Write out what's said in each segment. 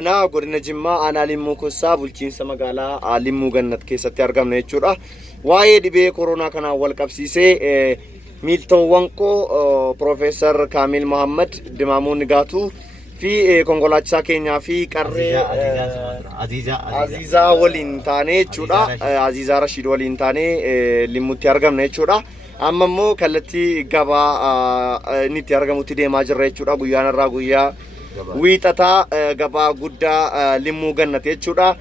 Na godina Jimmaa aanaa Limmuu Kossaa bulchiinsa magaalaa Limmuu Gannat keessatti argamna jechuudha. Waa'ee dhibee koronaa kanaan wal qabsiisee miiltoowwan koo Profeesar Kaamil Mohammad Dimaamoo Nigaatuu fi konkolaachisaa keenyaa fi qarree Aziizaa waliin taanee jechuudha. Aziizaa Rashid waliin taanee Limmuutti argamna jechuudha. Amma immoo kallattii gabaa inni argamutti deemaa jirra jechuudha. Guyyaan irraa guyyaa wiixataa gabaa guddaa Limmuu Gannat jechuudha.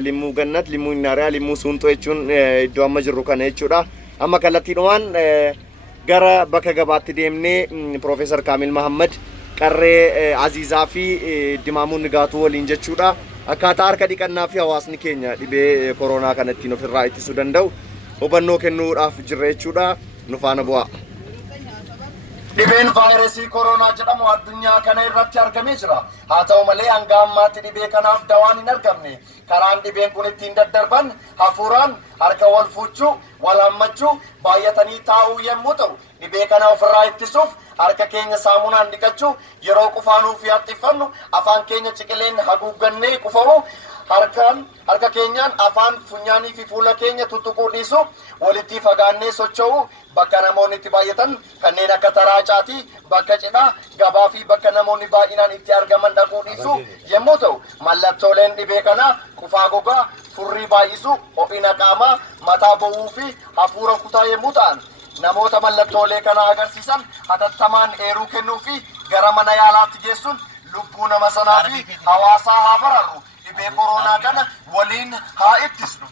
Limmuu Gannat, Limmuu Inaariyaa, Limmuu Suunxoo jechuun iddoo amma jirru kana jechuudha. Amma kallattiidhumaan gara bakka gabaatti deemnee Profeesar Kaamil Mohammad qarree Aziizaa fi Dimaamoo Nigaatuu waliin jechuudha. Akkaataa harka dhiqannaa fi hawaasni keenya dhibee koronaa kana ittiin ofirraa ittisuu danda'u hubannoo kennuudhaaf jirra jechuudha. Nu faana bu'aa. Dhibeen vaayirasii koronaa jedhamu addunyaa kana irratti argamee jira. Haa ta'u malee hanga ammaatti dhibee kanaaf dawaan hin argamne. Karaan dhibeen kun ittiin daddarban hafuuraan, harka wal fuudhuu, wal hammachuu, baay'atanii taa'uu yommuu ta'u, dhibee kana ofirraa ittisuuf harka keenya saamunaan dhiqachuu, yeroo qufaanuu fi haxxifannu afaan keenya ciqileen haguuggannee qufamu, harka keenyaan afaan, funyaanii fi fuula keenya tuttuquu dhiisu, walitti fagaannee socho'uu, bakka namoonni itti baay'atan kanneen akka taraacaatii, bakka cidhaa, gabaa fi bakka namoonni baay'inaan itti argaman dhaquu dhiisu yommuu ta'u, mallattooleen dhibee kanaa qufaa gogaa, furrii baay'isuu, ho'ina qaamaa, mataa bowwuu fi hafuura kutaa yommuu ta'an, namoota mallattoolee kana agarsiisan hatattamaan eeruu kennuu fi gara mana yaalaatti geessuun lubbuu nama sanaa fi hawaasaa haa bararru. Dhibee koronaa kana waliin haa ittisnu.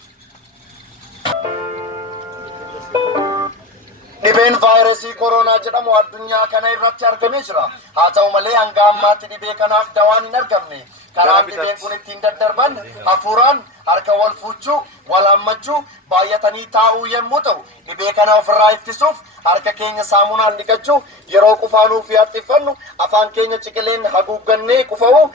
Dhibeen vaayirasii koronaa jedhamu addunyaa kana irratti argamee jira. Haa ta'u malee hanga ammaatti dhibee kanaaf dawaan hin argamne. Karaan dhibeen kun ittiin daddarban hafuuraan, harka wal fuudhuu, wal hammachuu, baay'atanii taa'uu yommuu ta'u, dhibee kana ofirraa ittisuuf harka keenya saamunaan dhiqachuu, yeroo qufaanuu fi haxxifannu afaan keenya ciqileen haguuggannee qufa'uu,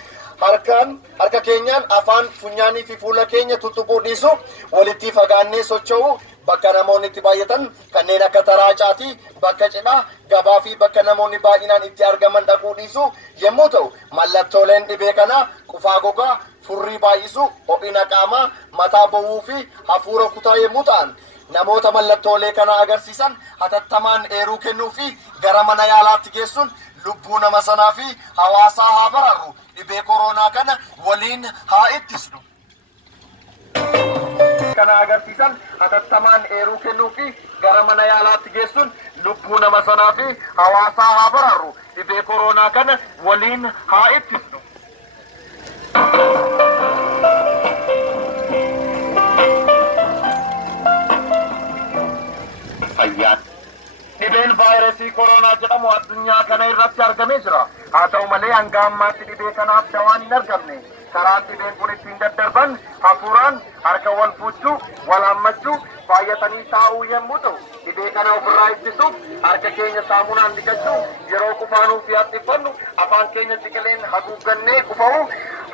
harka keenyaan afaan, funyaanii fi fuula keenya tuttuquu dhiisu, walitti fagaannee socho'uu, bakka namoonni itti baay'atan kanneen akka taraacaatii, bakka cidhaa, gabaa fi bakka namoonni baay'inaan itti argaman dhaquu dhiisu yommuu ta'u, mallattooleen dhibee kanaa qufaa gogaa, furrii baay'isuu, ho'ina qaamaa, mataa bowwuu fi hafuura kutaa yommuu ta'an, namoota mallattoolee kana agarsiisan hatattamaan eeruu kennuu fi gara mana yaalaatti geessuun lubbuu nama sanaa fi hawaasaa haa bararru. Dhibee koronaa kana waliin haa ittisnu. Kana agarsiisan hatattamaan eeruu kennuu fi gara mana yaalaatti geessuun lubbuu nama sanaa fi hawaasaa haa bararru. Dhibee koronaa kana waliin haa ittisnu. Dhibeen vaayirasii koronaa jedhamu addunyaa kana irratti argamee jira. Haa ta'u malee hanga ammaatti dhibee kanaaf dawaan hin argamne. Karaan dhibeen kun ittiin daddarban hafuuraan, harka wal fuudhuu, wal hammachuu, baay'atanii taa'uu yommuu ta'u, dhibee kana ofirraa ittisuuf harka keenya saamunaan dhiqachuu, yeroo qufaanuu fi haxxifannu afaan keenya ciqileen haguuggannee qufa'uu,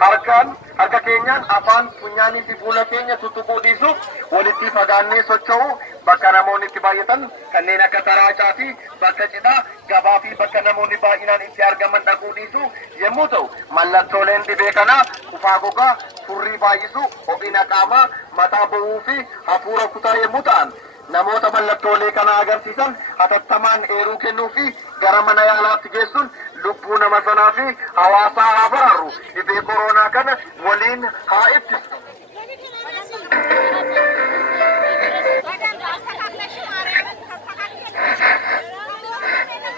harka keenyaan afaan, funyaanii fi fuula keenya tuttuquu dhiisu, walitti fagaannee socho'uu, bakka namoonni itti baay'atan kanneen akka taraacaatii, bakka cidhaa, gabaa fi bakka namoonni baay'inaan itti argaman dhaquu dhiisu yommuu ta'u, mallattooleen dhibee kanaa qufaa gogaa, furrii baay'isuu, ho'ina qaamaa, mataa bowwuu fi hafuura kutaa yommuu ta'an, namoota mallattoolee kana agarsiisan hatattamaan eeruu kennuu fi gara mana yaalaatti geessuun lubbuu nama sanaa fi hawaasaa haa bararru. Dhibee koronaa kana waliin haa ittisnu.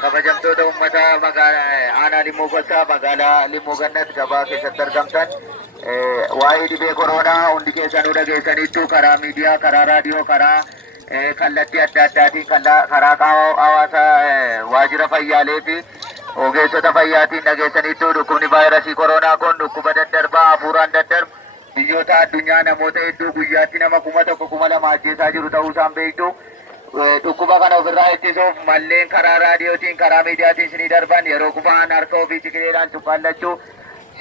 Kabajamtoota uummataa magaalaa aanaa Limmuu Kossaa magaalaa Limmuu Gannat gabaa keessatti argamtan waa'ee dhibee koronaa hundi keessanuu dhageessaniittu karaa miidiyaa, karaa raadiyoo, karaa kallattii adda addaatiin karaa hawaasaa waajjira fayyaalee fi ogeessota fayyaatiin dhageessaniittu dhukkubni vaayirasii koronaa kun dhukkuba daddarbaa hafuuraan daddarbu biyyoota addunyaa namoota hedduu guyyaatti nama 1,000 2,000 ajjeesaa jiru ta'uu isaan beektu. Dhukkuba kana ofirraa ittisuuf malleen karaa raadiyootiin, karaa miidiyaatiin isinii darban yeroo qufaan harka ofii ciqileedhaan cuqqaallachuu,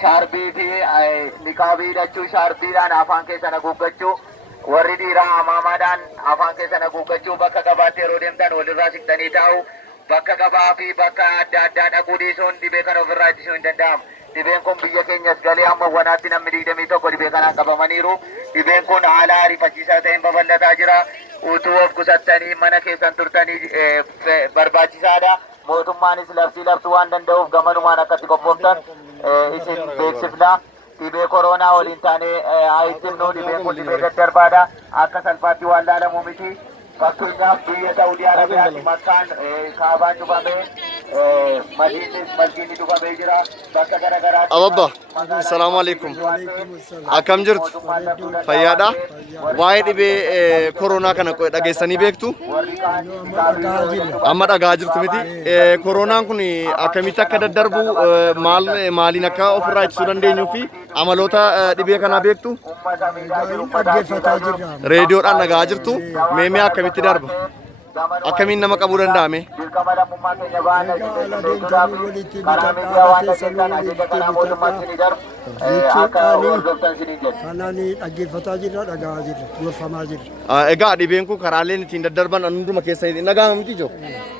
shaarbii fi niqaabii hidhachuu, shaarbiidhaan afaan keessan haguuggachuu, warri dhiiraa hamaamaadhaan afaan keessan haguuggachuu, bakka gabaatti yeroo deemtan walirraa siqtanii taa'u, bakka gabaa fi bakka adda addaa dhaquu dhiisuun dhibee kana ofirraa ittisuu hin danda'amu. dhibeen kun biyya keenyas galee amma wanaatti namni 21 dhibee kanaan qabamaniiru. Dhibeen kun haala ariifachiisaa ta'een babal'ataa jira. Utuu of qusattanii mana keessan turtanii barbaachisaadha. Mootummaanis labsuu waan danda'uuf gamanumaan akkatti qophooftan isin beeksifna. Dhibee koronaa waliin taanee haa ittimnu. Dhibeen kun dhibee daddarbaadha. Akka salphaatti waan laalamu miti. Fakkeenyaaf biyya Saudi Arabiyaatti Makkaan kaabaan cufamee masjiidni cufamee jira. Bakka garaagaraatti. Ababba, assalamu alaikum. Akkam jirtu? Fayyaadha? Waa'ee dhibee koronaa kana dhageessanii beektu? Amma dhagaa jirtu miti. Koronaan kun akkamitti akka daddarbu maaliin akka ofirraa ittisuu dandeenyuu fi amaloota dhibee kanaa beektu? Reediyoodhaan dhagaa jirtu. Meemee akkamitti darba? Akkamiin nama qabuu danda'ame? Egaa dhibeen kun karaaleen ittiin daddarban hunduma keessatti dhaga'ama miti jiru.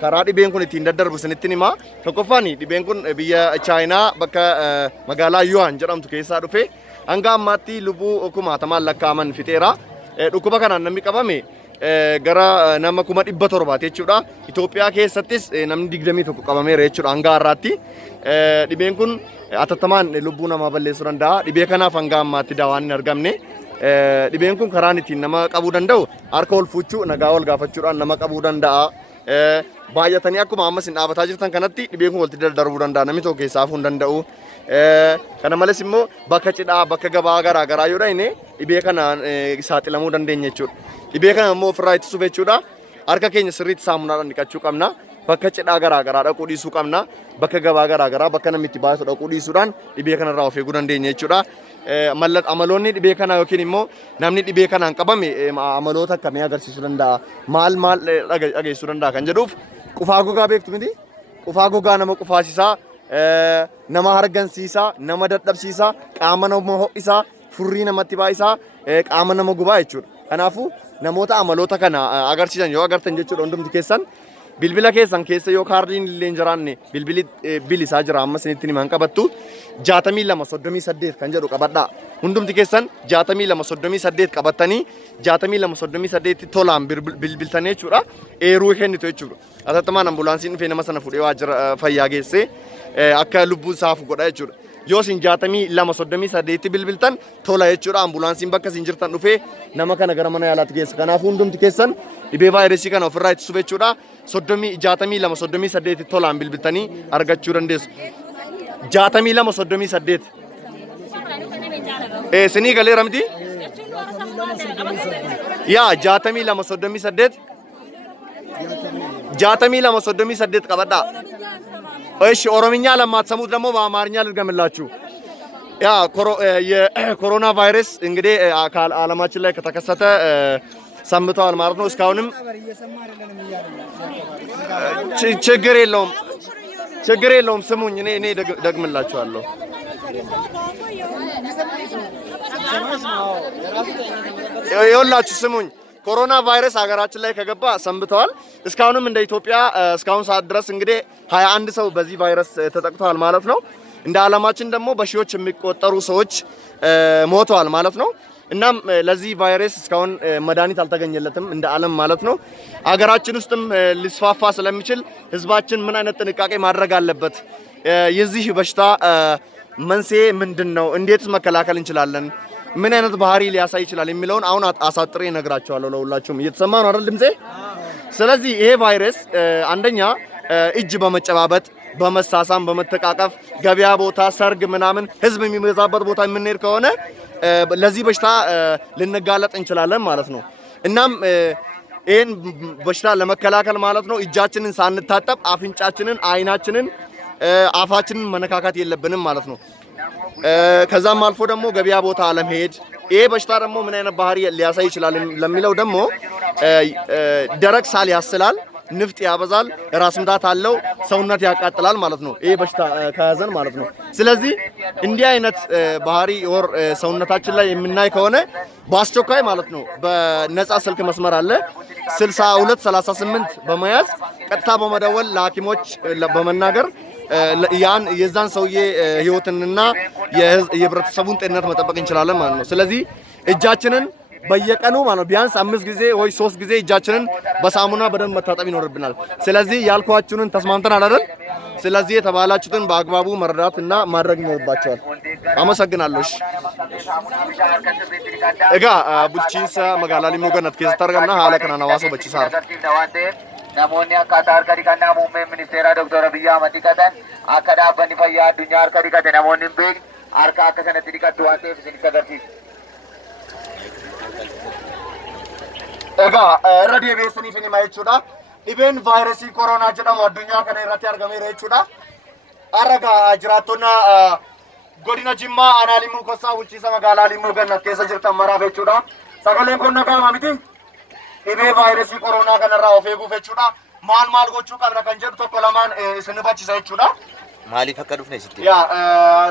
Karaa dhibeen kun ittiin daddarbu isinitti himaa. Tokkoffaan dhibeen kun biyya Chaayinaa bakka magaalaa Yuhan jedhamtu keessaa dhufe hanga ammaatti lubbuu kumaatamaan lakkaa'aman fixeera. Dhukkuba kanaan namni qabame gara nama 700 jechuudha. Itoophiyaa keessattis namni 21 qabameera jechuudha hanga har'aatti. Dhibeen kun atattamaan lubbuu namaa balleessuu danda'a. Dhibee kanaaf hanga ammaatti daawaan hin argamne. Dhibeen kun karaan ittiin nama qabuu danda'u harka ol fuuchuu nagaa wal gaafachuudhaan nama qabuu danda'a. Baay'atanii akkuma ammas hin dhaabataa jirtan kanatti dhibeen kun walitti daddarbuu danda'a. Namni tokko keessaa hafuu hin danda'u. Kana malees immoo bakka cidhaa bakka gabaa garaa garaa yoo dhayne dhibee kanaan saaxilamuu dandeenya jechuudha. Dhibee kana immoo ofirraa ittisuuf jechuudha. Harka keenya sirriitti saamunaadhaan dhiqachuu qabna. Bakka cidhaa garaa garaa dhaquu dhiisuu qabna. Bakka gabaa garaa garaa bakka namni itti baay'atu dhaquu dhiisuudhaan dhibee kanarraa of eeguu dandeenya jechuudha. Amaloonni dhibee kanaa yookiin immoo namni dhibee kanaan qabame amaloota akkamii agarsiisuu danda'a? Maal dhageessuu danda'a kan jedhuuf qufaa gogaa beektu miti? Qufaa gogaa nama qufaasisaa, nama hargansiisaa, nama dadhabsiisaa, qaama nama ho'isaa, furrii namatti baay'isaa, qaama nama gubaa jechuudha. Kanaafuu namoota amaloota kana agarsiisan yoo agartan jechuudha hundumti keessan bilbila keessan keessa yoo kaardiin illee hin jiraanne bilbili bilisaa jira amma isinitti himan qabattu 6238 kan jedhu qabadhaa. Hundumti keessan 6238 qabattanii 6238 tolaan bilbiltanii jechuudha. Eeruu kennitu jechuudha. Atattamaan ambulaansiin dhufee nama sana fudhee waajjira fayyaa geessee akka lubbuun saafu godha jechuudha. Yoo isin 6238 bilbiltan tola jechuudha. Ambulaansiin bakka isin jirtan dhufee nama kana gara mana yaalaatti geessa. Kanaafuu hundumti keessan dhibee vaayirasii kana ofirraa ittisuuf jechuudha. 6238 tolaan bilbiltanii argachuu dandeessu. 6238 isinii galeera miti? Yaa 6238 6238 qabadhaa. እሺ ኦሮምኛ ለማትሰሙት ደግሞ በአማርኛ ልድገምላችሁ። ያ የኮሮና ቫይረስ እንግዲህ ዓለማችን ላይ ከተከሰተ ሰንብተዋል ማለት ነው። እስካሁንም ችግር የለውም ስሙኝ፣ እኔ ደግምላችኋለሁ። ይኸውላችሁ ስሙኝ፣ ኮሮና ቫይረስ ሀገራችን ላይ ከገባ ሰንብተዋል። እስካሁንም እንደ ኢትዮጵያ እስካሁን ሰዓት ድረስ እንግዲህ 21 ሰው በዚህ ቫይረስ ተጠቅተዋል ማለት ነው። እንደ ዓለማችን ደግሞ በሺዎች የሚቆጠሩ ሰዎች ሞተዋል ማለት ነው። እናም ለዚህ ቫይረስ እስካሁን መድኃኒት አልተገኘለትም እንደ ዓለም ማለት ነው። ሀገራችን ውስጥም ሊስፋፋ ስለሚችል ህዝባችን ምን አይነት ጥንቃቄ ማድረግ አለበት? የዚህ በሽታ መንስኤ ምንድነው? እንዴትስ መከላከል እንችላለን? ምን አይነት ባህሪ ሊያሳይ ይችላል የሚለውን አሁን አሳጥሬ እነግራችኋለሁ። ለሁላችሁም እየተሰማ ነው አይደል ድምጼ? ስለዚህ ይሄ ቫይረስ አንደኛ እጅ በመጨባበጥ በመሳሳም በመተቃቀፍ ገበያ ቦታ፣ ሰርግ ምናምን ህዝብ የሚበዛበት ቦታ የምንሄድ ከሆነ ለዚህ በሽታ ልንጋለጥ እንችላለን ማለት ነው። እናም ይሄን በሽታ ለመከላከል ማለት ነው እጃችንን ሳንታጠብ አፍንጫችንን፣ አይናችንን፣ አፋችንን መነካካት የለብንም ማለት ነው። ከዛም አልፎ ደግሞ ገበያ ቦታ አለመሄድ። ይሄ በሽታ ደግሞ ምን አይነት ባህሪ ሊያሳይ ይችላል ለሚለው ደግሞ ደረቅ ሳል ያስላል፣ ንፍጥ ያበዛል፣ ራስ ምታት አለው፣ ሰውነት ያቃጥላል ማለት ነው። ይሄ በሽታ ከያዘን ማለት ነው። ስለዚህ እንዲህ አይነት ባህሪ ወር ሰውነታችን ላይ የምናይ ከሆነ በአስቸኳይ ማለት ነው በነፃ ስልክ መስመር አለ 6238 በመያዝ ቀጥታ በመደወል ለሐኪሞች በመናገር ያን የዛን ሰውዬ ህይወትንና የህብረተሰቡን ጤንነት መጠበቅ እንችላለን ማለት ነው። ስለዚህ እጃችንን በየቀኑ ማለት ነው ቢያንስ 5 ጊዜ ወይ 3 ጊዜ እጃችንን በሳሙና በደንብ መታጠብ ይኖርብናል። ስለዚህ ያልኳችሁን ተስማምተናል አይደል? ስለዚህ የተባላችሁትን በአግባቡ መረዳትና ማድረግ ይኖርባችኋል። አመሰግናለሁ። እጋ ቡልቺንሳ መጋላ ሊሙ ገነት keessatti argamna haala kanaan hawaasa hubachiisaa namoonni akkaataa harka dhiqannaa muummeen ministeeraa Dr. Abiyyi Ahmad dhiqatan akka dhaabbanni fayyaa addunyaa harka dhiqate namoonni hin beekne harka akka sanatti dhiqattu waan ta'eef isinitti agarsiisa. Egaa irra deebi'eessaniif himaa jechuudha. Dhibeen vaayirasii koronaa jedhamu addunyaa kana irratti argameera jechuudha. Har'a jiraattonni godina Jimmaa aanaa Limuu Kossaa bulchiinsa magaalaa Limuu Gannat keessa jirtan maraaf jechuudha. Sagaleen kun nagahama miti? Dhibee vaayirasii koronaa kanarraa of eeguuf jechuudha. Maal gochuu qabna kan jedhu tokko lamaan isin hubachiisa jechuudha. Maaliif akka dhufne sitti?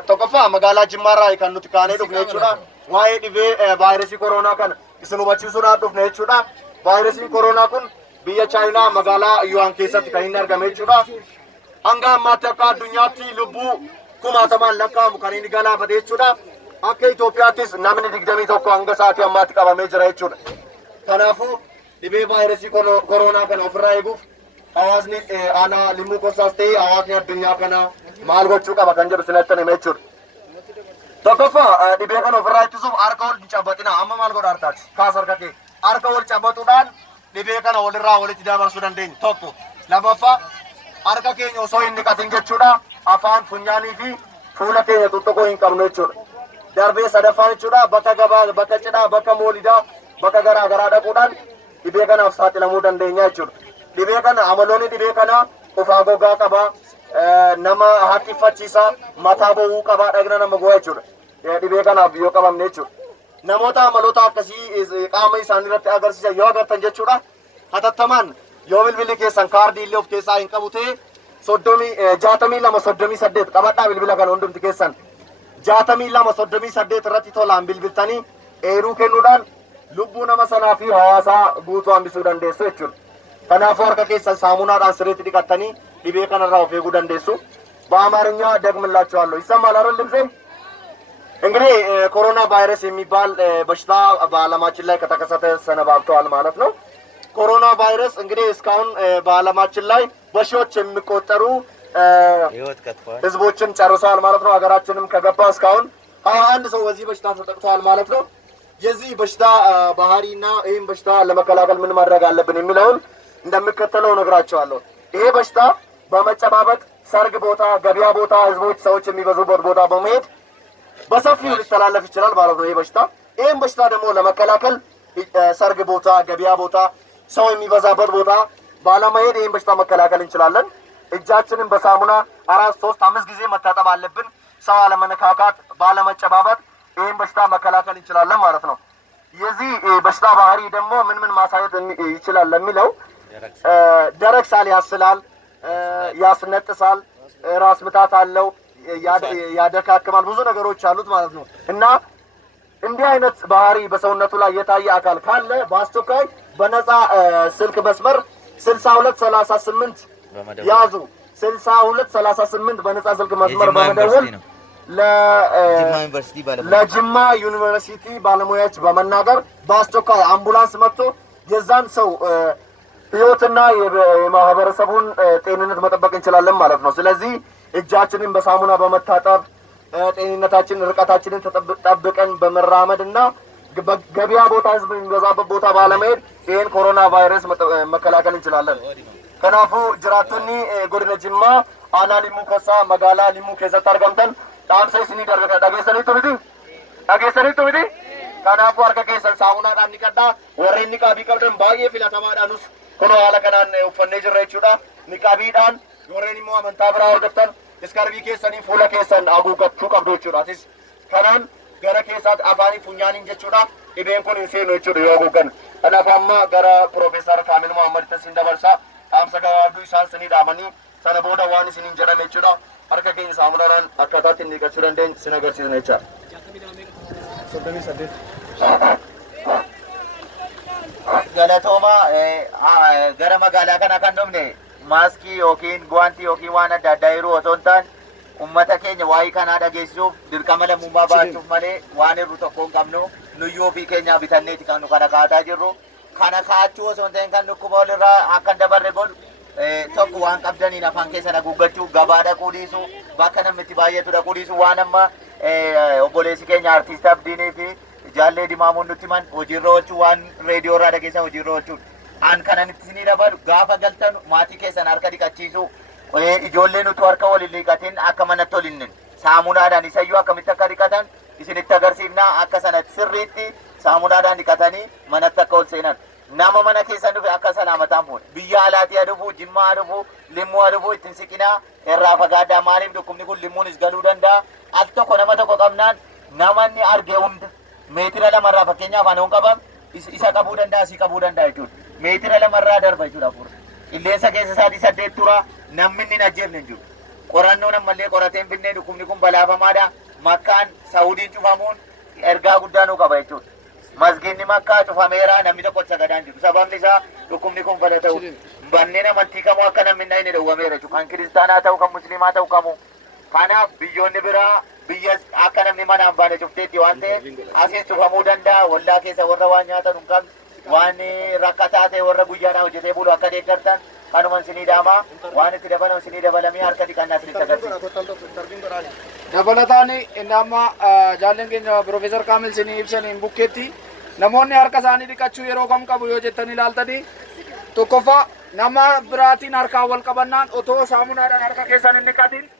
Tokkoffaa magaalaa Jimmaarraa kan nuti kaanee dhufne jechuudha. Waa'ee dhibee vaayirasii koronaa kana isin hubachiisuudhaaf dhufne jechuudha. Vaayirasiin koronaa kun biyya Chaayinaa magaalaa Yuhaan keessatti kan inni argame jechuudha. Hanga ammaatti akka addunyaatti lubbuu 1000 lakkaa'amu kan inni galaafate jechuudha. Akka Itoophiyaattis namni 21 hanga sa'aatii ammaatti qabamee jira jechuudha. Kanaafuu dhibee vaayirasii koronaa kana ofirraa eeguuf hawaasni aanaa Limuu Kossaas ta'ee hawaasni addunyaa kana maal gochuu qaba kan jedhu sinatti hime jechuudha. Tokkoffaa dhibee kana ofirraa ittisuuf harka wal hin cabbatina. Amma maal godha harkaati? Kaas harka kee. Harka wal cabbatuudhaan dhibee kana walirraa walitti dabarsuu dandeenya. Tokko. Lammaffaa harka keenya osoo hin dhiqatin jechuudha. Afaan, funyaanii fi fuula keenya tuttuquu hin qabnu jechuudha. Darbee sadaffaan jechuudha bakka gabaa, bakka cidhaa, bakka moolidaa, bakka garaa garaa dhaquudhaan dhibee kanaaf saaxilamuu dandeenya jechuudha. Dhibee kana amaloonni dhibee kana qufaa gogaa qaba, nama haqqiffachiisa, mataa bowwuu qaba, dhagna nama go'a jechuudha. Dhibee kanaaf yoo qabamne jechuudha. Namoota amaloota akkasii qaama isaanii irratti agarsiisan yoo agartan jechuudha. Hatattamaan yoo bilbilli keessan kaardii illee of keessaa hin qabu ta'e 6238 qabadhaa bilbila kana hundumti keessan 6238 irratti tolaan bilbiltanii eeruu kennuudhaan lubbuu nama sanaa fi hawaasaa guutuu hambisuu dandeessu jechuudha. Kanaafuu harka keessan saamunaadhaan sirriitti dhiqattanii dhibee kanarraa of eeguu dandeessu. በአማርኛ ደግምላችኋለሁ። ይሰማል አይደል ድምጼ? እንግዲህ ኮሮና ቫይረስ የሚባል በሽታ በዓለማችን ላይ ከተከሰተ ሰነባብተዋል ማለት ነው። ኮሮና ቫይረስ እንግዲህ እስካሁን በዓለማችን ላይ በሺዎች የሚቆጠሩ ህዝቦችን ጨርሰዋል ማለት ነው። ሀገራችንም ከገባ እስካሁን 21 ሰው በዚህ በሽታ ተጠቅተዋል ማለት ነው። የዚህ በሽታ ባህሪና ይህን በሽታ ለመከላከል ምን ማድረግ አለብን የሚለውን እንደሚከተለው ነግራቸዋለሁ። ይሄ በሽታ በመጨባበጥ ሰርግ ቦታ፣ ገበያ ቦታ፣ ህዝቦች ሰዎች የሚበዙበት ቦታ በመሄድ በሰፊው ሊተላለፍ ይችላል ማለት ነው። ይሄ በሽታ ይህን በሽታ ደግሞ ለመከላከል ሰርግ ቦታ፣ ገበያ ቦታ፣ ሰው የሚበዛበት ቦታ ባለመሄድ ይህን በሽታ መከላከል እንችላለን። እጃችንን በሳሙና 4፣ 3፣ 5 ጊዜ መታጠብ አለብን። ሰው አለመነካካት፣ ባለመጨባበጥ ይህን በሽታ መከላከል እንችላለን ማለት ነው። የዚህ በሽታ ባህሪ ደግሞ ምን ማሳየት ይችላል ለሚለው ደረቅ ሳል ያስላል፣ ያስነጥሳል፣ ራስ ምታት አለው፣ ያደካክማል፣ ብዙ ነገሮች አሉት ማለት ነው። እና እንዲህ አይነት ባህሪ በሰውነቱ ላይ የታየ አካል ካለ በአስቸኳይ በነፃ ስልክ መስመር 6238 ያዙ። 6238 በነፃ ስልክ መስመር በመደወል ለጅማ ዩኒቨርሲቲ ባለሙያዎች በመናገር በአስቸኳይ አምቡላንስ መጥቶ የዛን ሰው ህይወትና የማህበረሰቡን ጤንነት መጠበቅ እንችላለን ማለት ነው። ስለዚህ እጃችንን በሳሙና በመታጠብ ጤንነታችንን ርቀታችንን ጠብቀን በመራመድና ገበያ ቦታ ህዝብ የሚበዛበት ቦታ ባለመሄድ ይህን ኮሮና ቫይረስ መከላከል እንችላለን። ከናፉ ጅራቶኒ ጎድነ ጅማ አና ሊሙ ኮሳ መጋላ ሊሙ keessatti argamtan dhaamsa isinii dhageessaniitu miti kanaafuu harka keessan saamunaadhaan niqadhaa. warreen niqaabii qabdan baay'ee filatamaadhaanus kunoo haala kanaan uffannee jirra jechuudha. niqaabiidhaan warreen immoo amantaa biraa hordoftan iskarbii keessanii fuula keessan haguuggachuu qabdu jechuudha. atis kanaan gara keessaatti afaanii funyaaniin jechuudha dhibeen kun hin seenu jechuudha yoo haguuggan. kanaaf amma gara Piroofeesar Kaamil Muhammad isin dabarsaa dhaamsa gabaabduu isaan isinii dhaamanii sana booda waan isiniin jedhame jechuudha. harka keenya saamunaadhaan akkaataa ittiin dhiqachuu dandeenyu isin agarsiisna jechuudha. Galatooma gara magaalaa kana kan dhufne maaskii yookiin guwaantii yookiin waan adda addaa yeroo osoo hin taane ummata keenya waa'ee kanaa dhageessisuuf dirqama lammummaa baachuuf malee waan irru tokko hin qabnu nuyyuu ofii keenyaa bitanneeti kan nu kana kaataa jirru. Kana kaachuu osoo hin ta'in kan dhukkuba walirraa akka hin dabarre godhu tokko waan qabdaniin afaan keessan haguuggachuu, gabaa dhaquu dhiisuu, bakka namni itti baay'atu dhaquu dhiisuu waan amma obboleessi keenya artiist Abdiinii fi Jaallee Dimaamuun nutti himan hojiirra oolchuu waan reediyoo irraa dhageessan hojiirra oolchuun. An kanan itti dabalu gaafa galtan maatii keessan harka dhiqachiisuu. Ijoolleen utuu harka waliin dhiqatin akka manatti ol hin saamunaadhaan isayyuu akkamitti akka dhiqatan isinitti agarsiifnaa akka sanatti sirriitti saamunaadhaan dhiqatanii manatti akka ol seenan. Nama mana keessan dhufe akka salaamataan fuune. Biyya alaatii adufu, jimmaa adufu, limmuu adufu ittiin siqinaa irraa fagaadhaa. Maaliif dhukkubni kun limmuunis galuu danda'a. Al tokko nama tokko qabnaan namanni arge hunda meetira lamarraa fakkeenyaaf anuun qabam isa qabuu danda'a asii qabuu danda'a jechuudha. Meetira lamarraa darba jechuudha hafuura. Qilleensa keessa isaatii 8 tura namni hin ajjeefne hin jiru. Qorannoon ammallee qorateen finnee dhukkubni kun balaafamaadha. Makkaan Saawudiin cufamuun ergaa guddaa nu qaba jechuudha. Masgiinni Makkaa cufameera namni tokko sagadaan jiru. Sababni isaa dhukkubni kun bala ta'u. Banneen amantii kamuu akka namni hin dhowwameera jechuudha. Kan kiristaanaa ta'u kan musliimaa ta'u kamuu. Kanaaf biyyoonni biraa biyya akka namni mana hin baane cufteetti waan ta'eef asiis cufamuu danda'a. Wallaa keessa warra waan nyaatan hin qabne waan rakkataa ta'e warra guyyaadhaan hojjetee bulu akka deeggartan kanuman sinii daamaa waan itti dabalan sinii dabalamee harka dhiqannaa sinitti agarsiisa. Dabalataan inni amma jaalleen keenya Piroofeesar Kaamil sinii ibsaniin bukkeetti namoonni harka isaanii dhiqachuu yeroo kam qabu yoo jettan ilaaltanii tokkoffaa nama biraatiin harkaan wal qabannaan otoo saamunaadhaan harka keessan hin dhiqatin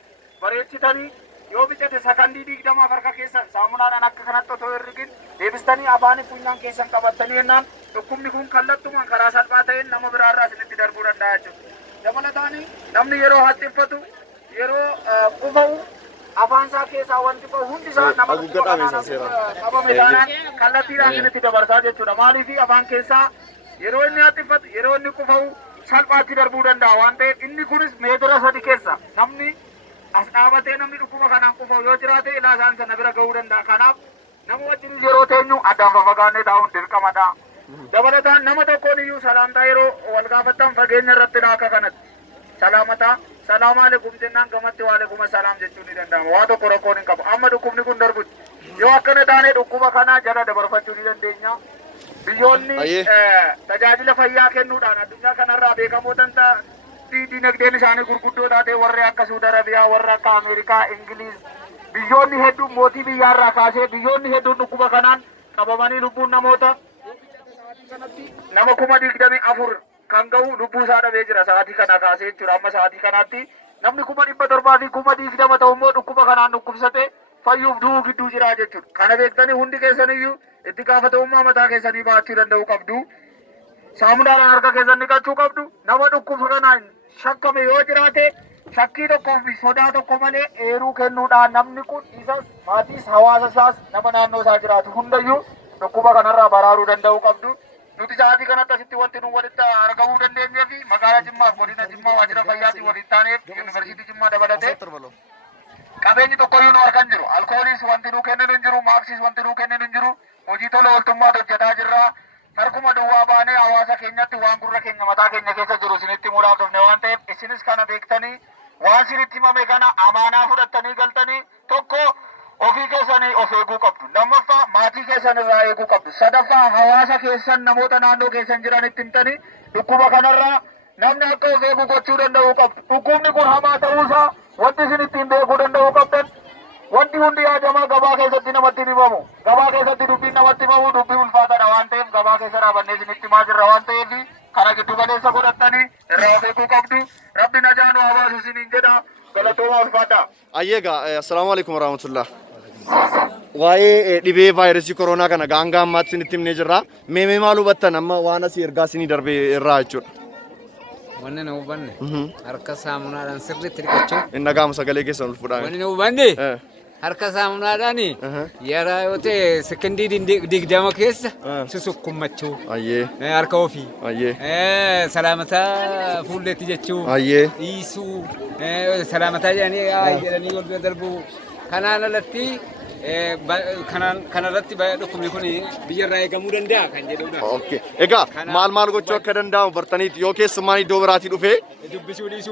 bareechitanii yoo bichate sakandii 20 harka keessan saamunaadhaan akka kanatti otoo herregin deebistanii afaanii funyaan keessan qabattanii jennaan dhukkubni kun kallattumaan karaa salphaa ta'een nama biraarraa isinitti darbuu danda'a jechuudha. Dabalataan namni yeroo haxxiffatu yeroo qufa'u afaan isaa keessaa wanti bahu hundi isaa nama qabame taanaan kallattiidhaan isinitti dabarsaa jechuudha. Maaliif afaan keessaa yeroo inni haxxiffatu yeroo inni qufa'u salphaatti darbuu danda'a waan ta'eef inni kunis meetira 3 keessa namni as dhaabatee namni dhukkuba kanaan qufa'u yoo jiraate ilaa isaan sana bira gahuu danda'a. Kanaaf nama wajjin yeroo teenyu addaan fagaannee taa'uun dirqamadha. Dabalataan nama tokkoon iyyuu salaamtaa yeroo wal gaafattan fageenya irratti akka kanatti salaamataa salaamu alaikum jennaan gamatti wa alaikum salaam jechuun ni danda'ama. Waa tokko rakkoon hin qabu. Amma dhukkubni kun darbutti yoo akkana taane dhukkuba kana jala dabarfachuu ni dandeenya. Biyyoonni tajaajila fayyaa kennuudhaan addunyaa kanarraa beekamoo dinagdeen isaanii gurguddoo taate warri akka Saudi Arabiyaa, warri akka Ameerikaa, Ingiliiz biyyoonni hedduun mootii biyyaarraa kaasee biyyoonni hedduun dhukkuba kanaan qabamanii lubbuun namoota nama 24,000 kan ga'u lubbuu isaa dhabee jira sa'aatii kana kaasee jechuudha. Amma sa'aatii kanaatti namni 700,000 fi 20,000 ta'u immoo dhukkuba kanaan dhukkubsate fayyuuf du'uu gidduu jira jechuudha. Kana beektanii hundi keessaniyyuu itti gaafatamummaa mataa keessanii baachuu danda'uu qabdu. Saamunaadhaan harka keessan dhiqachuu qabdu. Nama dhukkuba kanaan shakkame yoo jiraate shakkii tokkoo fi sodaa tokko malee eeruu kennuudhaan namni kun isas maatiis hawaasa isaas nama naannoo isaa jiraatu hundayyuu dhukkuba kanarraa baraaruu danda'uu qabdu. Nuti sa'aatii kanatti asitti wanti nu walitti argamuu dandeenyee fi magaalaa Jimmaa godina Jimmaa waajjira fayyaatiin waliin taaneef yuunivarsiitii Jimmaa dabalatee qabeenyi tokkoyyuu nu harkan jiru. Alkooliis wanti nuu kenninu hin jiru, maaksiis wanti nuu kenninu hin jiru. Hojii tola ooltummaa hojjetaa jirra. Harkuma duwwaa baanee hawaasa keenyatti waan gurra keenya mataa keenya keessa jiru isinitti himuudhaaf dhufne waan ta'eef isinis kana beektanii waan isinitti himame kana amaanaa fudhattanii galtanii tokko ofii keessanii of eeguu qabdu. Lammaffaa maatii keessan irraa eeguu qabdu. Sadaffaa hawaasa keessan namoota naannoo keessan jiranitti himtanii dhukkuba kanarraa namni akka of eeguu gochuu danda'uu qabdu. Dhukkubni kun hamaa ta'uusaa wanti isin ittiin beekuu danda'uu qabdan wanti hundi yaajamaa gabaa keessatti namatti himamu. Gabaa keessatti dubbiin namatti himamu dubbii ulfaataadha waan ta'eef gabaa keessa dhaabannee isinitti himaa jirra waan ta'eef kana giddu galeessa godhattanii irraa of eeguu qabdu. Rabbi najaanu hawaasu isiniin jedha. Galatooma ulfaadha. Ayyeega assalaamu alaikum warahmatullah. Waa'ee dhibee vaayirasii koronaa kana gaanga ammaatti isinitti himnee jirra. Mee maal hubattan amma waan asii ergaa isinii darbe irraa jechuudha. Wanni na hubanne harka saamunaadhaan sirriitti dhiqachuu. Inni dhaga'amu sagalee keessan ol fuudhaa. Wanni na hubanne harka saamunaadhaan yeroo yoo ta'e sekondii 20 keessa susukkummachuu. Harka ofii. Salaamataa fuulleetti jechuu. Dhiisuu. Salaamataa jedhanii wal bira darbuu. Kanaan alatti kanarratti dhukkubni kun biyyarraa eegamuu danda'a kan jedhudha. Okay. Egaa maal gochuu akka danda'amu bartaniiti yoo keessummaan iddoo biraatii dhufee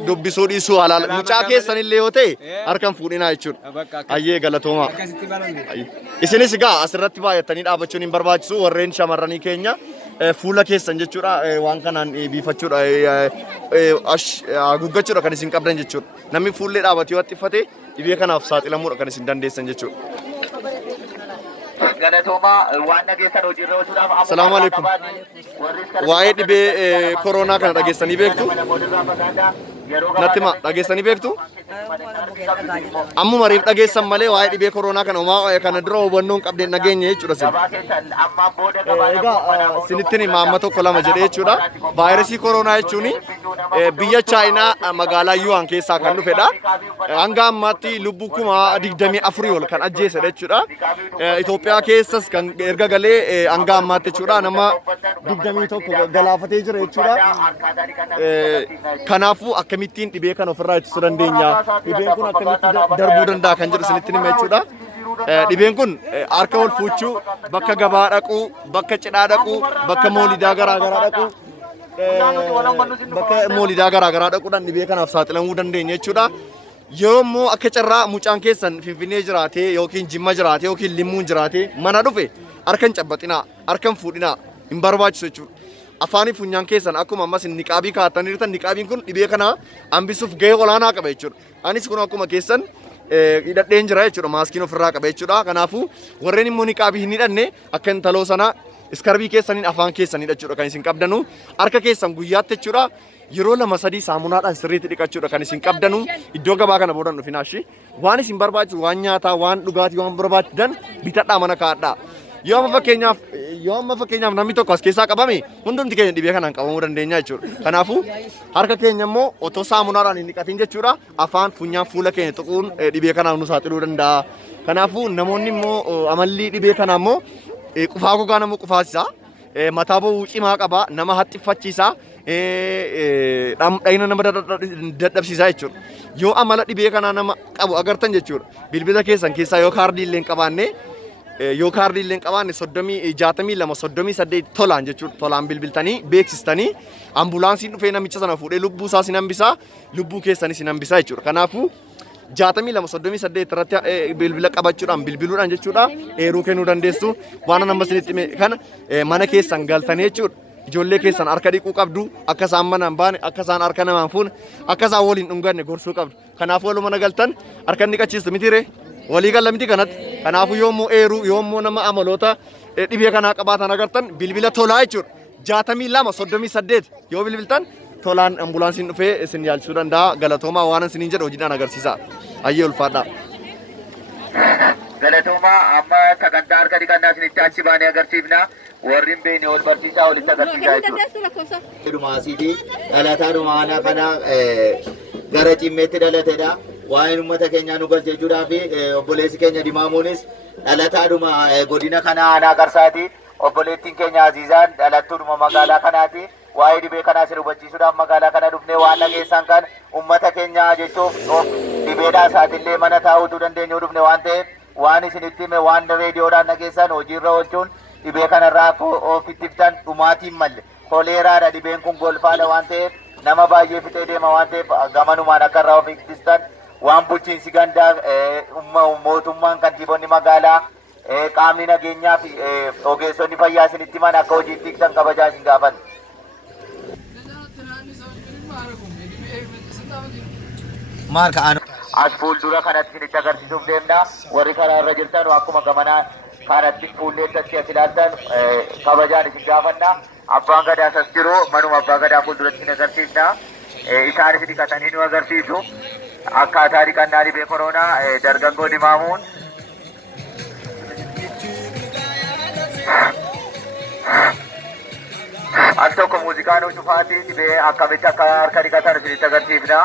dubbisuu dhiisuu halaala. Mucaa keessanillee yoo ta'e harkaan fuudhinaa jechuudha. Ayyee galatoomaa. Isinis egaa asirratti baay'attanii dhaabachuun hin barbaachisu warreen shamarranii keenya fuula keessan jechuudha waan kanaan biifachuudha haguuggachuudha kan isin qabdan jechuudha. Namni fuullee dhaabate yoo xifate dhibee kanaaf saaxilamuudha kan isin dandeessan jechuudha. Assalamu alaikum. Waa'ee dhibee koronaa kana dhageessanii beektu? Natti ma dhageessanii beektu? Ammuma riif dhageessan malee waa'ee dhibee koronaa kana homaa kana dura hubannoo hin qabneen dhageenya jechuudha sin. Egaa sinittiin amma tokko lama jedhee jechuudha. Vaayirasii koronaa jechuun biyya Chaayinaa magaalaa Yuhan keessaa kan dhufedha. Hanga ammaatti lubbuu 24,000 ol kan ajjeesedha jechuudha. Itoophiyaa keessas kan erga galee hanga ammaatti jechuudha nama 21 galaafatee jira jechuudha. Kanaafuu akkamittiin dhibee kana ofirraa ittisuu dandeenya? Dhibeen kun akkamitti darbuu danda'a kan jedhu isinitti hima jechuudha. Dhibeen kun harka wal fuuchuu, bakka gabaa dhaquu, bakka cidhaa dhaquu, bakka moolidaa garaagaraa dhaquu, bakka moolidaa garaagaraa dhaquudhaan dhibee kanaaf saaxilamuu dandeenya jechuudha. Yoo immoo akka carraa mucaan keessan Finfinnee jiraatee yookiin Jimma jiraatee yookiin Limmuun jiraatee mana dhufe harkaan cabbaxinaa, harkaan fuudhinaa hin barbaachisu jechuudha. Afaanii funyaan keessan akkuma ammas niqaabii kaa'attanii jirtan niqaabiin kun dhibee kana hambisuuf gahee olaanaa qaba jechuudha. Anis kun akkuma keessan hidhadheen jira jechuudha maaskiin ofirraa qaba jechuudha. Kanaafuu warreen immoo niqaabii hin hidhanne akka intaloo sana iskarbii keessaniin afaan keessaniidha jechuudha kan isin qabdanu harka keessan guyyaatti jechuudha. Yeroo lama sadii saamunaadhaan sirriitti dhiqachuudha kan isin qabdanu iddoo gabaa kana boodan dhufinaashi waan isin barbaachisu waan nyaataa waan dhugaatii waan barbaachisan bitadhaa mana kaa'adhaa. Yoo amma fakkeenyaaf namni tokko as keessaa qabame hundumti keenya dhibee kanaan qabamuu dandeenya jechuudha. Kanaafuu harka keenya immoo otoo saamunaadhaan hin dhiqatin jechuudha afaan funyaan fuula keenya tuquun dhibee kanaan nu saaxiluu danda'a. Kanaafuu namoonni immoo amalli dhibee kanaa immoo qufaa gogaa nama qufaasisaa mataa bo'uu cimaa qaba nama haxxiffachiisaa dhayina nama dadhabsiisaa jechuudha. Yoo amala dhibee kanaa nama qabu agartan jechuudha. Bilbila keessan keessaa yoo kaardii illee hin qabaanne yoo kaardii illee hin qabaanne 62 tolaan jechuudha. Tolaan bilbiltanii beeksistanii ambulaansiin dhufee namicha sana fuudhee lubbuu isaa sin hambisaa lubbuu keessanis sin hambisaa jechuudha. Kanaafuu 62 irratti bilbila qabachuudhaan bilbiluudhaan jechuudha eeruu kennuu dandeessu waan nama isinitti kana mana keessan galtanii jechuudha. Ijoollee keessan harka dhiquu qabdu akka isaan manaan baane akka isaan harka namaan fuune akka isaan waliin dhunganne gorsuu qabdu. Kanaafuu waluma mana galtan harka dhiqachiistu mitiire walii galla miti kanatti. Kanaafuu yoommoo eeruu yoommoo nama amaloota dhibee kanaa qabaatan agartan bilbila tolaa jechuudha. 62 yoo bilbiltan tolaan ambulaansiin dhufee isin yaalchisuu danda'a. Galatoomaa waan isiniin jedhu hojiidhaan agarsiisa. Ayyee ulfaadhaa. Galatoomaa amma sagantaa harka dhiqannaa isinitti achi baanee agarsiifna. Warri hin beekne ol barsiisaa walitti agarsiisaa jechuudha. Dhumaasii fi dhalataa dhumaanaa kana gara cimmeetti dhalatedha. Waa'een uummata keenyaa nu galcheechuudhaa fi obboleessi keenya Dimaamuunis dhalataadhuma godina kana aanaa Qarsaati. Obboleettiin keenya Aziizaan dhalattuudhuma magaalaa kanaati. Waa'ee dhibee kanaa isin hubachiisuudhaaf magaalaa kana dhufnee waan dhageessan kan uummata keenyaa jechuuf dhibeedhaa isaatiillee mana taa'uutu dandeenyu dhufne waan ta'eef waan isinitti hime waan reediyoodhaan dhageessan hojiirra oolchuun dhibee kanarraa akka ofitti ibsan dhumaatiin malle koleeraadha dhibeen kun golfaadha waan ta'eef nama baay'ee fixee deema waan ta'eef gamanumaan akka irraa of ittisan waan bulchiinsi gandaa mootummaan kantiibonni magaalaa qaamni nageenyaa fi ogeessonni fayyaa isinitti himan akka hojiitti ibsan kabajaa isin gaafan. As fuuldura kanatti isinitti agarsiisuuf deemna. Warri karaa irra jirtan akkuma gamanaa kanatti fuulleessatti as ilaaltan kabajaan isin gaafanna. Abbaan gadaa as jiru manuma abbaa gadaa fuulduratti isin agarsiifna. Isaanis dhiqatanii nu agarsiisu. Akkaataa dhiqannaa dhibee koronaa dargaggoo Dimaamuun. As tokko muuziqaa nu cufaatii dhibee akkamitti akka harka dhiqatan isinitti agarsiifna.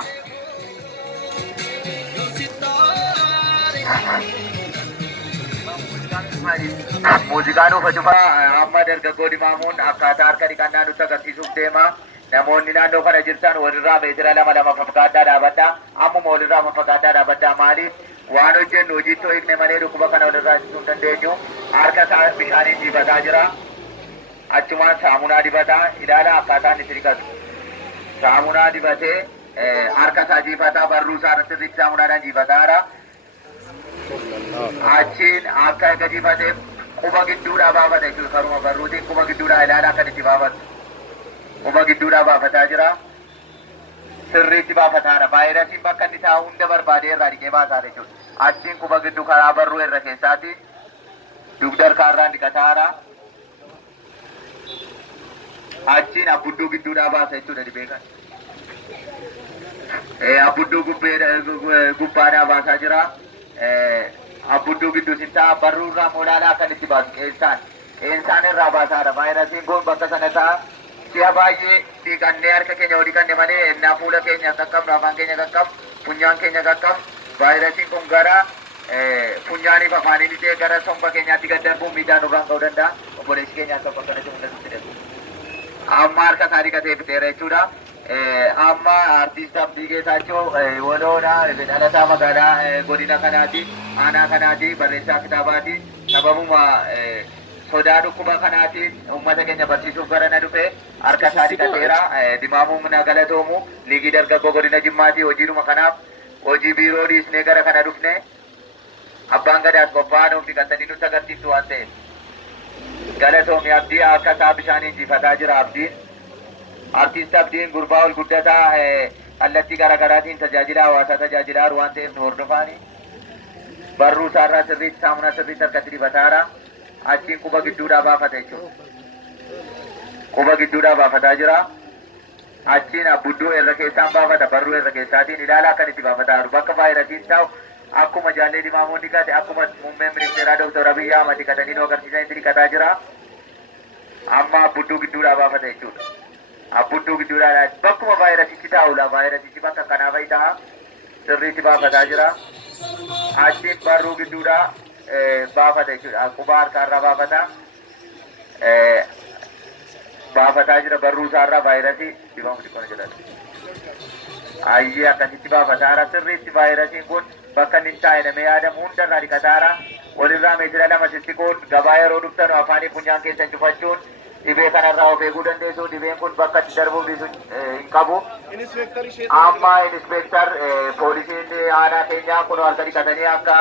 Muuziqaan ufa cufaa amma dargaggoo Dimaamuun akkaataa harka dhiqannaa nutti agarsiisuuf deema. Namoonni naannoo kana jirtan walirraa meetira 2 fagaadhaa dhaabadhaa. Ammuma walirraa fagaadhaa dhaabadhaa maaliif waan hojjennu hojiitti hiikne malee dhukkuba kana walirraa ittisuu hin dandeenyu. Harka isaa bishaaniin dibataa jira. Achumaan saamunaa dibataa ilaala akkaataan itti dhiqatu. Saamunaa dibatee harka isaa jiifataa barruu isaa irratti sirriitti saamunaadhaan jiifataadha. Achiin akka eega jiifateef quba gidduudhaa baafata jechuudha. Karuma barruutiin quba gidduudhaa ilaala akka itti baafatu. Quba gidduudhaa baafataa jira. Sirriitti baafataadha. Vaayirasiin bakka inni taa'u hunda barbaadee irraa dhiqee baasaa jechuudha. Achiin quba gidduu karaa barruu irra keessaati. Dugda harkaarraan dhiqataadha. Achiin abbudduu gidduudhaa baasa jechuudha dhibee kana. Abbudduu gubbaadhaa baasaa jira. Abbudduu gidduu sintaa barruurraa molaalaa akkan itti baasu qeensaan irraa baasaadha. Vaayirasiin kun bakka sana ta'a. Si'a baay'ee dhiqannee harka keenya hoo dhiqanne malee ennaa fuula keenya qaqqabnu afaan keenya qaqqabnu funyaan keenya qaqqabnu vaayirasiin kun gara funyaaniif afaaniin ishee gara somba keenyaatti gad darbuun miidhaa nurraan ga'uu danda'a. Obboleessi keenya akka bakka kanatti mul'atutti darbu. Amma harka isaa dhiqatee fixeera jechuudha. Amma artiist Abdii Geetaachoo waloona dhalataa magaalaa godina kanaati aanaa kanaati barreessaa kitaabaati sababuma sodaa dhukkuba kanaatiin uummata keenya barsiisuuf gara na dhufe harka isaa dhiqateera. Dimaamuu na galatoomu liigii dargaggoo godina Jimmaati hojiidhuma kanaaf hojii biiroo dhiisnee gara kana dhufne abbaan gadaas qophaa'aa nuuf dhiqatanii nutti agarsiiftu waan ta'eef. Galatoomi Abdii harka isaa bishaaniin jiifataa jira Abdiin. Artiist Abdiin gurbaa ol guddataa kallattii garaagaraatiin tajaajila hawaasaa tajaajilaa waan ta'eef nu hordofaani. Barruu isaarraa sirriitti saamunaa sirriitti harkatti dibataadha. Achiin quba gidduudhaa baafata jechuudha. Quba gidduudhaa baafataa jira. Achiin abbudduu irra keessaan baafata barruu irra keessaatiin ilaala akkan itti baafataa jiru. Bakka vaayirasiin ta'u akkuma jaallee Dimaamuun dhiqate akkuma muummeen ministeeraa Dr. Abiyyi Ahmad dhiqatanii nu agarsiisanitti dhiqataa jira. Amma abbudduu gidduudhaa baafata jechuudha. Abbudduu gidduudhaa bakkuma vaayirasichi taa'udha. Vaayirasichi bakka kanaa fa'i ta'a. Sirriitti baafataa jira. Achiin barruu gidduudhaa baafata jechuudha. Quba harkaarraa baafata. Baafataa jira barruu isaarraa vaayirasii dibamu xiqqoon jedhama. Ayyee akkasitti baafataara. Sirriitti vaayirasiin kun bakka inni taa'e namee yaadamu hundarraa dhiqataara. Walirraa meetira lama sissiquun gabaa yeroo dhuftanu afaanii funyaan keessan cufachuun dhibee kanarraa of eeguu dandeessu. Dhibeen kun bakka itti darbuuf dhiisu hin qabu. Amma inspektar poolisiin aanaa keenyaa kun harka dhiqatanii akka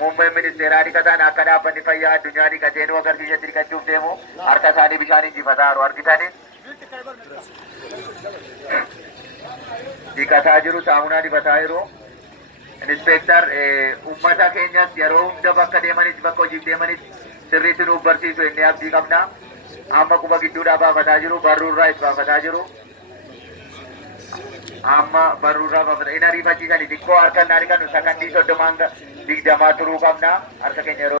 muummeen ministeeraa dhiqatan akka dhaabbanni fayyaa addunyaa dhiqatee nu agarsiisatti dhiqachuuf deemu harka isaanii bishaaniin jiifataa jiru argitanii. Dhiqataa jiru saamunaa dibataa jiru. Inspektar uummata keenyas yeroo hunda bakka deemanitti bakka hojiif deemanitti sirriitti nuuf barsiisu inni abdii qabna. Amma quba gidduudhaa baafataa jiru barruurraa itti baafataa jiru. Amma barruurraa baafata. Inni ariifachiisanii xiqqoo harka naan dhiqannu sakandii 30 20 turuu qabna harka keenya yeroo